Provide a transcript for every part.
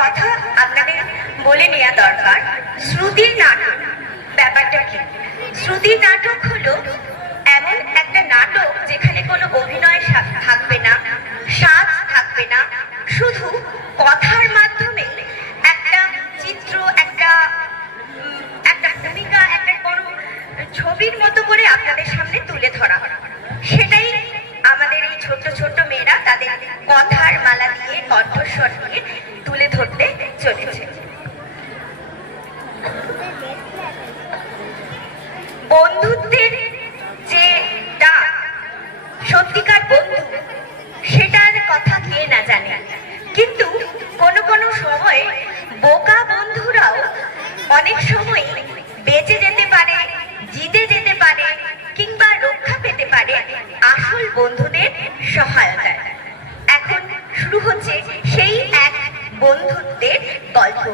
কথা আপনাদের বলে নেওয়া দরকার। শ্রুতি নাটক ব্যাপারটা কি? শ্রুতি নাটক হলো এমন একটা নাটক যেখানে কোনো অভিনয় থাকবে না, সাজ থাকবে না, শুধু কথার মাধ্যমে একটা চিত্র, একটা ভূমিকা, একটা কোনো ছবির মতো করে আপনাদের সামনে তুলে ধরা। সেটাই আমাদের এই ছোট্ট ছোট্ট মেয়েরা তাদের কথার মালা দিয়ে, কণ্ঠস্বর দিয়ে তুলে ধরতে চলেছে। বন্ধুত্বের যে ডাক, সত্যিকার বন্ধু, সেটার কথা কে না জানে, কিন্তু কোনো কোনো সময় বোকা বন্ধুরাও অনেক সময় বেঁচে যেতে পারে, জিতে যেতে পারে, কিংবা রক্ষা পেতে পারে আসল বন্ধুদের সহায়তায়। এখন শুরু হচ্ছে সেই এক বন্ধুত্বের গল্প।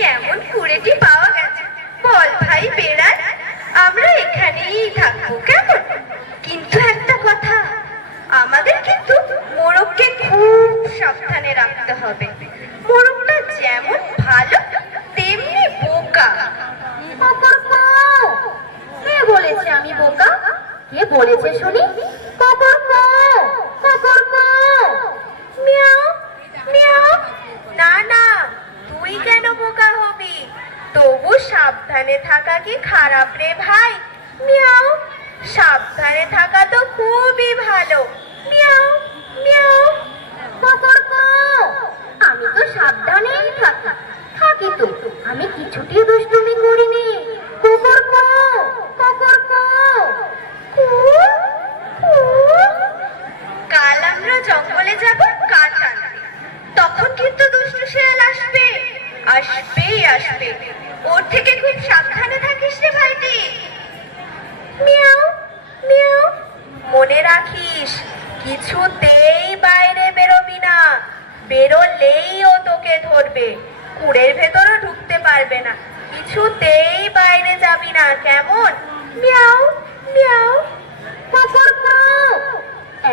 কেমন কুড়েটি পাওয়া গেছে, বল ভাই বেড়াল, আমরা এখানেই থাকবো কেমন? কিন্তু একটা কথা, আমাদের কিন্তু মোরগকে খুব সাবধানে রাখতে হবে। মোরগটা যেমন ভালো তেমনি বোকা। কে বলেছে আমি বোকা? কে বলেছে শুনি? মিয়াও মিয়াও। না না, তুই কেন বোকা হবি? তবু সাবধানে থাকা কি খারাপ রে ভাই? মিয়াও, সাবধানে থাকা তো খুবই ভালো। মিয়াও মিয়াও। আমি তো সাবধানেই থাকি তো, আমি কিছুটি দুষ্টুমি করিনি। কাল আমরা জঙ্গলে যাব কাঠ আনতে, তখন কিন্তু দুষ্টু শেয়াল আসবে, আসবেই আসবে। ওর থেকে খুব সাবধানে থাকিস রে ভাইটি। মিয়াও মিয়াও। মনে রাখিস, কিছুতেই বাইরে বেরোবি না, বেরোলেই ও তোকে ধরবে। কুড়ের ভেতরও ঢুকতে পারবে না, কিছুতেই বাইরে যাবি না, কেমন? মিয়াও মিয়াও।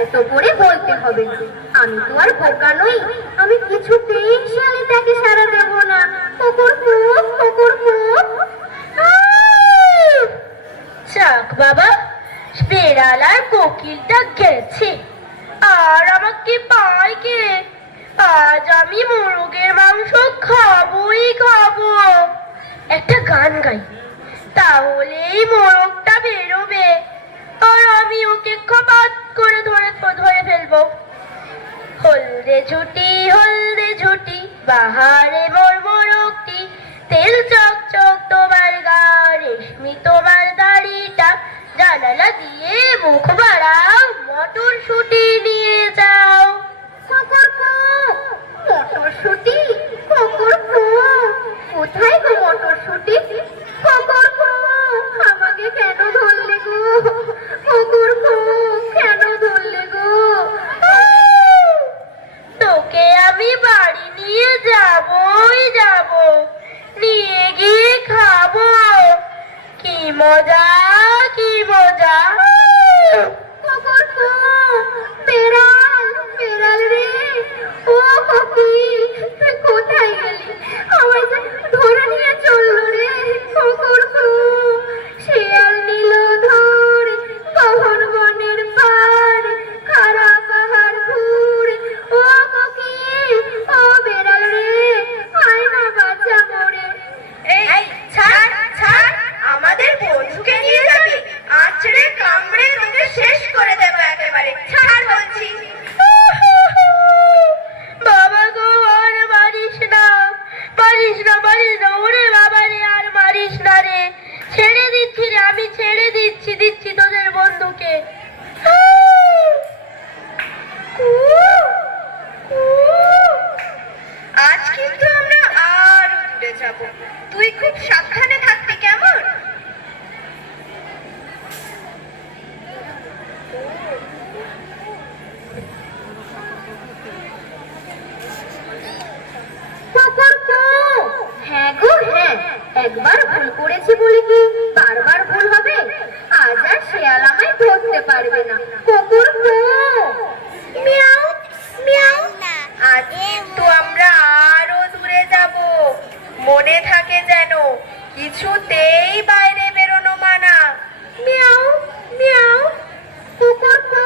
এত করে বলতে হবে না, আমি তো আর বোকা নই, আমি কিছুতেই শিয়ালিটাকে সাড়া দেব না। যাক বাবা, বেড়াল আর কোকিলটা গেছে, আর আমাকে পায় কে? আজ আমি মোরগের মাংস খাবোই খাবো। একটা গান গাই, তাহলেই মোরগটা বেরোবে, আর আমি ওকে খপাত করে ধরে ফেলবো। হলদে ঝুটি বাহারে মোর মোরগটি, তেল চকচক তোমার গা, রেশমি তোমার দাড়িটা, জানালা দিয়ে মুখ বাড়াও, মটরশুঁটি নিয়ে যাও। মটরশুঁটি? কোথায় গো মটরশুঁটি? আমাকে কেন ধরলে গো? কেন ধরলে গো? তোকে আমি বাড়ি নিয়ে যাবই যাব, নিয়ে গিয়ে খাবো। কি মজা, কি মজা। বেড়াল রে, ও কোকিল, তুই কোথায় গেলি? আমার যে ধরে নিয়ে চললো রে। শিয়াল নিল ধরে গহন বনের পাড়ে, খাড়া পাহাড় ঘুরে। ও কোকিল, ও বেড়াল রে, আয় না বাঁচা মোরে। এই ছাড় ছাড়, আমাদের বন্ধুকে নিয়ে যাবি? আঁচড়ে কামড়ে তোকে শেষ করে দেবো একেবারে, ছাড় বলছি। বাবা গো, আর মারিস না, মারিস না, মারিস না, ওরে বাবা রে, আর মারিস না রে, ছেড়ে দিচ্ছি রে, আমি ছেড়ে দিচ্ছি তোদের বন্ধুকে। আজ কিন্তু আমরা আর দূরে যাব, তুই খুব সাবধানে থাকবি কেমন? হ্যাঁ গো হ্যাঁ, একবার ভুল করেছি বলে কি বারবার ভুল হবে? আজ আর শেয়াল আমায় ধরতে আজ কিন্তু আমরা আরো দূরে যাব, মনে থাকে যেন কিছুতেই বাইরে বেরোনো মানা। মিয়াও মিয়াও, কুকুর কো,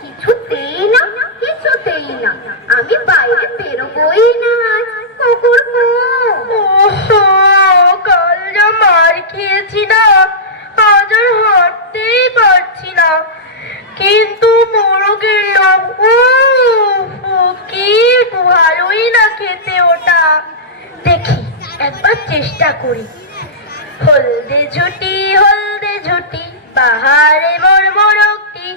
কিছুতেই না, কিছুতেই না, আমি বাইরে বেরোবই না আজ, কুকুর কো। ওহো, কাল যা মার খেয়েছি না, আজ আর হাঁটতেই পারছি না। কিন্তু মোরগের লোম, কি ভালোই না খেতে ওটা। দেখি একবার চেষ্টা করি। হলদে ঝুটি বাহারে মোর মোরগটি,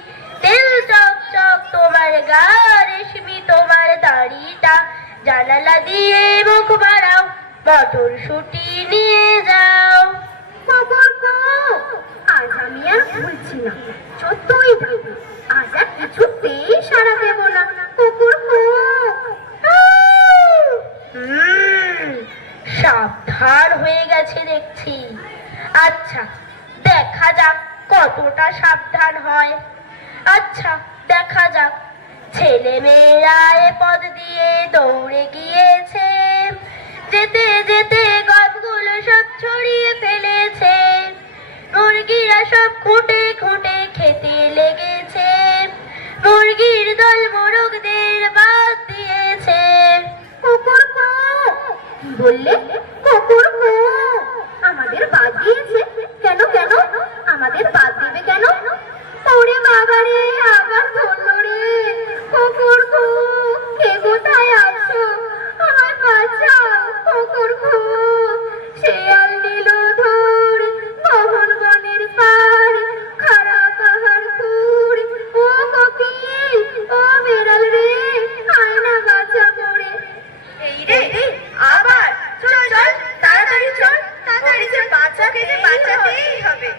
তেল চক চক তোমার গা, রেশমি তোমার দাড়িটা, জানালা দিয়ে মুখ বাড়াও, মটরশুঁটি নিয়ে যাও। কুকুর কো, আজ আমি আর ভুলছি না, যতই ভাবি আজ আর কিছুতেই সাড়া দেব না, কুকুর কো। সাবধান হয়ে গেছে দেখছি। আচ্ছা দেখা যাক কতটা সাবধান হয়। আচ্ছা দেখা যাক। ছেলে মেয়েরা এ পথ দিয়ে দৌড়ে গিয়েছে, যেতে যেতে গমগুলো সব ছড়িয়ে ফেলেছে, মুরগিরা সব খুঁটে খুঁটে খেতে লেগেছে, মুরগির দল মোরগদের বাদ দিয়েছে। কুকুর কো, কি বললে? কুকুর কো, আমাদের বাদ দিয়েছে কেন? কেন আমাদের বাদ দেবে কেন? ওরে বাবা রে, আবার ধরলো রে। কুকুর কো, কে কোথায় আছো? আমায় বাঁচাও, কুকুর কো। শেয়াল নিল ধর মোহন বনের পার, খাড়া পাহাড় খুঁড়, ও কোকিল, ও বেড়াল রে, আয় না বাঁচা করে। এই রে, আবার চল চল, তাড়াতাড়ি চল, তাড়াতাড়ি চল, বাচ্চাকে যে বাঁচাতেই হবে।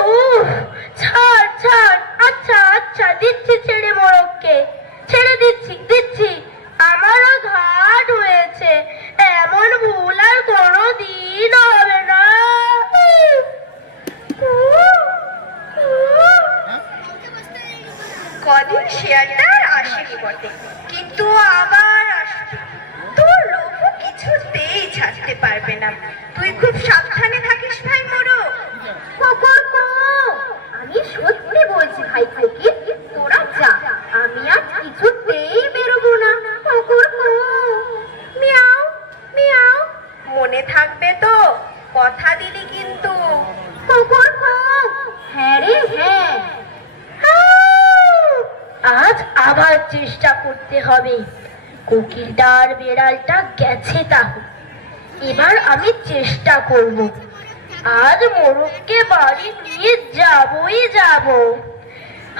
উহ, ছাড় ছাড়। আচ্ছা আচ্ছা, দিচ্ছি ছেড়ে মোরগকে, ছেড়ে দিচ্ছি দিচ্ছি। আমারও ঘাট হয়েছে, এমন ভুল আর কোনো দিন হবে না। কদিন শেয়ালটা আর আসেনি বটে, কিন্তু আবার আসবে। তোর লোভও কিছুতেই ছাড়তে পারবে না। তুই খুব সাবধানে থাকিস ভাই মোরগ। কুকুর কো, আমি সত্যি বলছি ভাই ফকির, তোরা যা, আমি আজ কিছুতেই বেরোবো না, কুকুর কো। মিয়াও মিয়াও, মনে থাকবে তো? কথা দিলি কিন্তু। কুকুর কো। হ্যাঁ রে হ্যাঁ। আজ আবার চেষ্টা করতে হবে। কোকিলটা আর বেড়ালটা গেছে তাহলে, এবার আমি চেষ্টা করব। আজ মোরগকে বাড়ি নিয়ে যাবই যাব।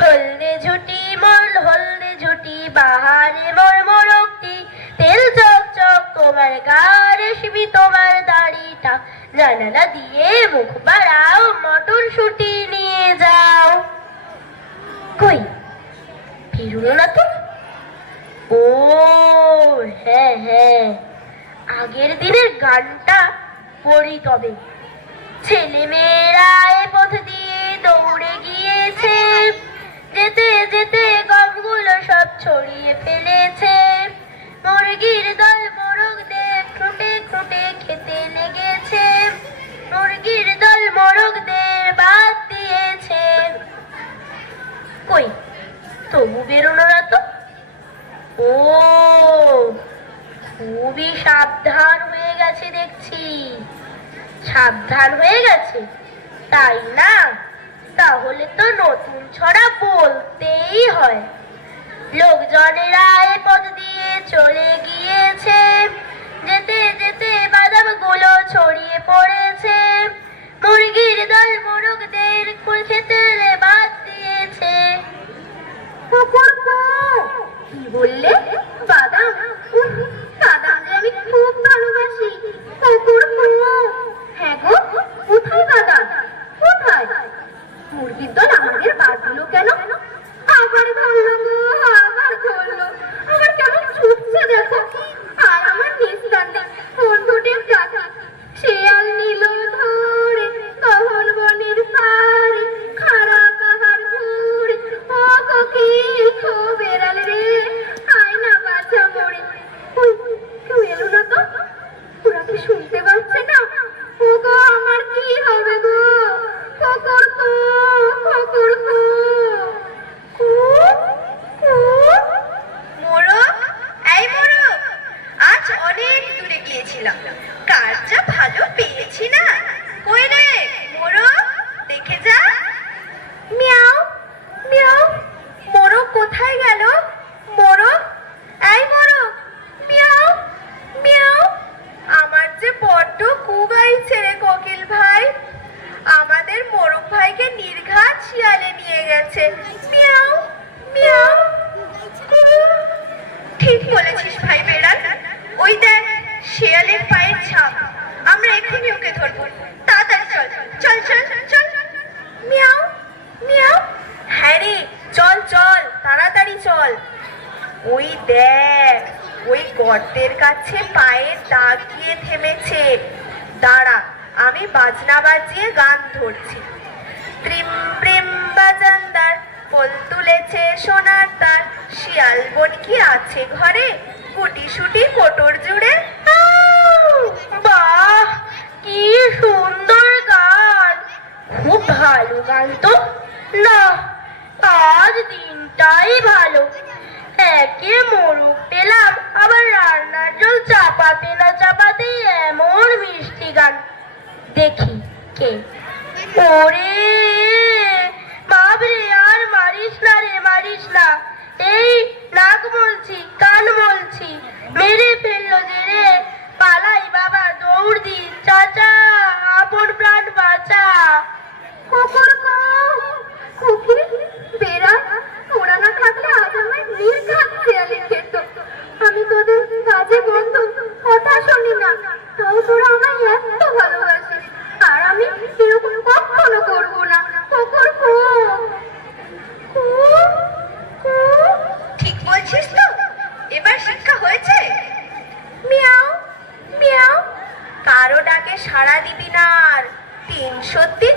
হলদে ঝুটি বাহারে মোর মোরগটি, তেল চক চক তোমার গা, রেশমি তোমার দাড়িটা, জানালা দিয়ে মুখ বাড়াও, মটরশুঁটি নিয়ে যাও। কই ফিরুলো না তো? ও হ্যাঁ হ্যাঁ, আগের দিনের গানটা পড়ি তবে। ছেলে মেয়েরা এ পথ দিয়ে দৌড়ে গিয়েছে, যেতে যেতে গমগুলো সব ছড়িয়ে ফেলেছে, মুরগির দল মোরগদের খুঁটে খুঁটে খেতে লেগেছে, মুরগির দল মোরগদের বাদ দিয়েছে। কই তবু বেরোনো না তো? ও খুবই সাবধান হয়ে গেছে দেখছি। সাবধান হয়ে গেছে তাই না? তাহলে তো নতুন ছড়া বলতেই হয়। লোকজনেরা এ পথ দিয়ে চলে গিয়েছে, যেতে যেতে বাদাম গুলো ছড়িয়ে পড়েছে, মুরগির দল মোরগদের খেতে বাদ দিয়েছে। কুকুর কো, কি বললে? বাদাম? উহ, বাদাম যে আমি খুব ভালোবাসি, কুকুর কো। হ্যাঁ গো, কোথায় বাদাম? কোথায়? মুরগির দল আমাদের বাদ দিল কেন? আবার ধরলো গো, আবার ধরলো, আমার কেমন অনেক দূরে গিয়েছিলাম, কার যা ভালো পেয়েছি না। কই রে মোরগ, দেখে যা। মিয়াও মিয়াও, মোরগ কোথায় গেল? মোরগ, এই মোরগ, মিয়াও মিয়াও। আমার যে বড্ড কুগাইছে রে কোকিল ভাই, আমাদের মোরগ ভাইকে নির্ঘাত শিয়ালে নিয়ে গেছে। মিয়াও মিয়াও। ঠিক বলেছিস ভাই বেড়াল, ওই দেখ শিয়ালের পায়ের ছাপ, আমরা এক্ষুনি ওকে ধরবো। তাড়াতাড়ি চল চল চল চল। মিয়াও মিয়াও। হ্যাঁ রে, চল চল, তাড়াতাড়ি চল। ওই দেখ, ওই গর্তের কাছে পায়ের দাগ গিয়ে থেমেছে। দাঁড়া, আমি বাজনা বাজিয়ে গান ধরছি। প্রেম প্রেম বাজানদার, পোল তুলেছে সোনার তার, শিয়াল বোন কি আছে ঘরে, গুটি সুটি কোটর জুড়ে। বাহ, কি সুন্দর গান! খুব ভালো গান তো। না, আজ দিনটাই ভালো। একে মোরগ পেলাম, আবার রান্নার জল চাপাতে না চাপাতে এমন মিষ্টি গান। দেখি কে। ওরে বাবরে, আর মারিস না রে, মারিস না। এই নাক বলছি, কান বলছি, মেরে ফেললো যে রে। পালাই বাবা, দৌড় দি, চাচা আপন প্রাণ বাঁচা। কোকিল, বেড়া, ওরা না থাকলে আজ আমায় নির্ঘাত শিয়ালে খেত। আমি তোদের কাজে বন্ধু, কথা শুনি না, তাও তোরা আমায় এত ভালোবাসিস, আর আমি এরকম কখনো করবো না। ঠিক বলছিস তো? এবার শিক্ষা হয়েছে? মিয়াও মিয়াও। কারো ডাকে সাড়া দিবি না আর, 303